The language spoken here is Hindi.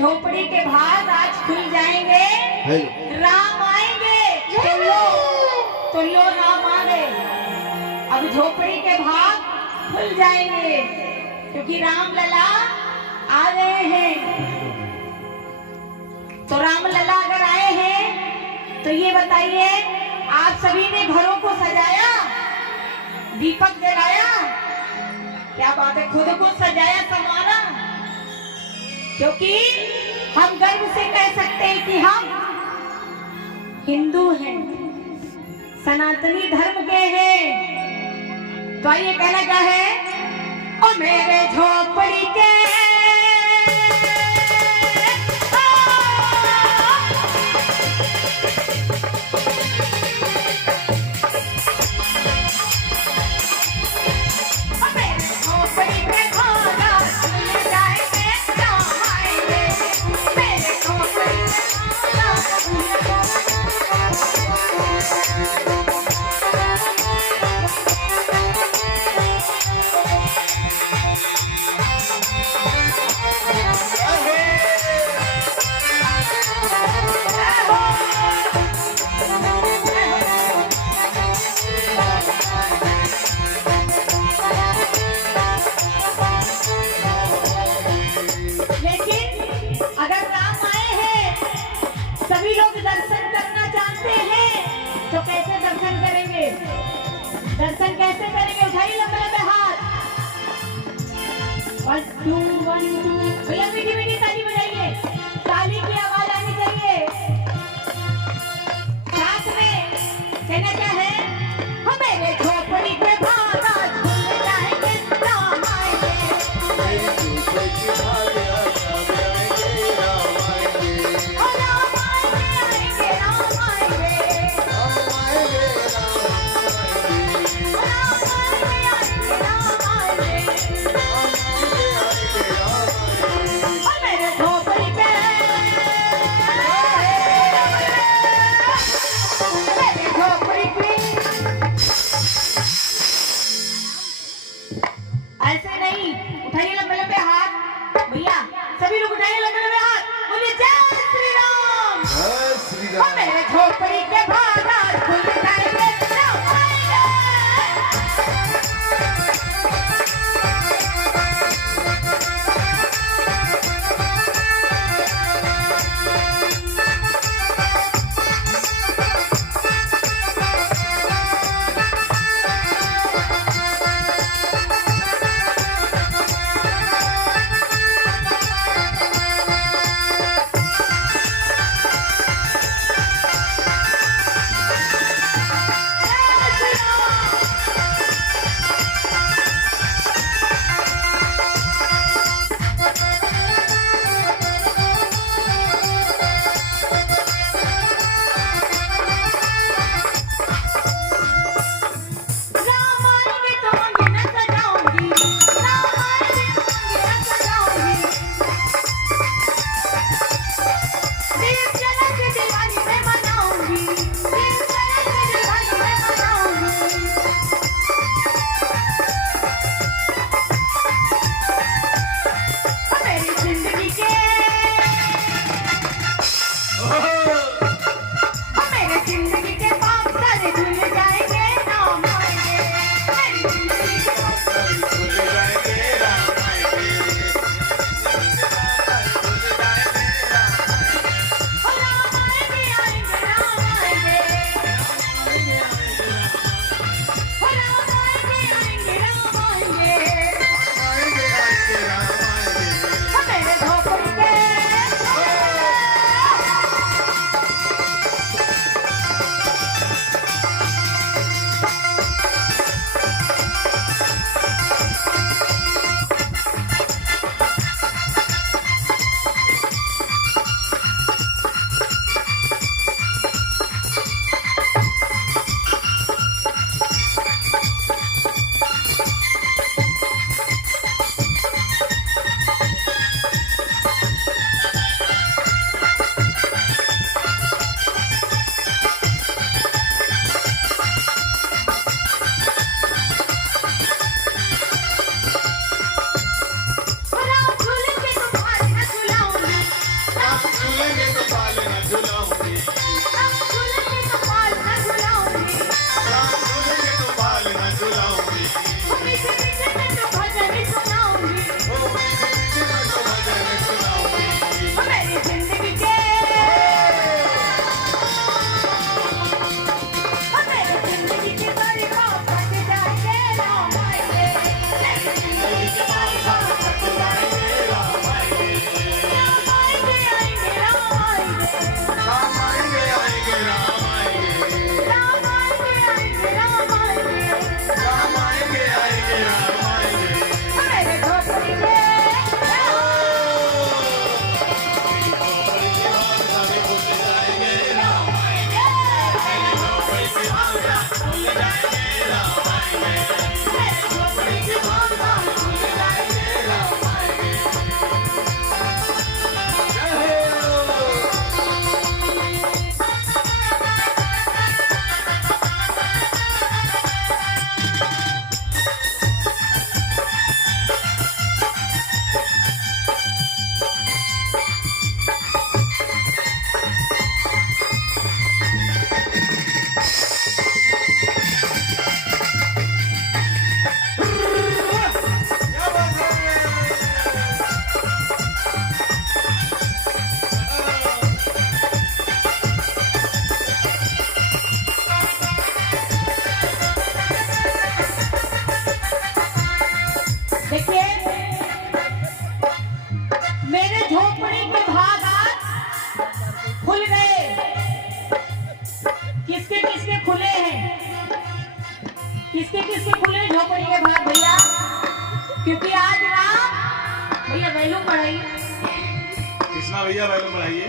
झोपड़ी के भाग आज खुल जाएंगे, राम आएंगे। तो लो राम आ गए। अब झोपड़ी के भाग खुल जाएंगे क्योंकि राम लला आ गए हैं। तो राम लला अगर आए हैं तो ये बताइए, आप सभी ने घरों को सजाया, दीपक जलाया? क्या बात है, खुद को सजाया संवारा? क्योंकि हम गर्व से कह सकते हैं कि हम हिंदू हैं, सनातनी धर्म के हैं। तो आइए कहना क्या है, ओ मेरे झोपड़ी के दर्शन कैसे करेंगे? उठाइए लंबे हाथ। 1 2 1 2। भैया मीठी मीठी ताली बजाइए, ताली की आवाज आनी चाहिए। साथ में कहना क्या है, हमें झोपड़ी पे भाग आज खुल जाएंगे, राम आएंगे। मेरे झोपड़ी पे भाग आज राम आएंगे, राम आएंगे। ओ राम आएंगे, राम आएंगे, राम आएंगे, ऐसे नहीं। उठाइए लंबे लंबे हाथ भैया, सभी लोग उठाइए लंबे लंबे हाथ। बोलिए जय श्री राम। जय श्री राम। मेरे झोपड़ी के भाग आज खुल जाएंगे, राम आएंगे। झूलेंगे तो बाल न झुलाऊंगी, हम झूलेंगे तो बाल न झुलाऊंगी, राम झूलेंगे तो बाल न झुलाऊंगी, मीठे मीठे में तो भजन सुनाऊंगी, ओ मीठे मीठे में तो भजन सुनाऊंगी। मेरी जिंदगी के मेरी जिंदगी के बड़ी बात कट जाएंगे राम आएंगे, मेरी जिंदगी के बड़ी बात कट जाएंगे राम आएंगे, राम आएंगे आएंगे राम आएंगे, राम आएंगे आएंगे राम आएंगे, राम आएंगे आएंगे राम आएंगे, राम आएंगे आएंगे राम आएंगे। मेरे झोपड़ी के देखिए मेरे झोपड़ी के भाग आज खुल गए। किसके किसके खुले हैं? किसके किसके खुले झोपड़ी के भाग भैया? क्योंकि आज रात भैया वैल्यू पढ़ाइए। कृष्णा भैया वैल्यूम बढ़ाइए।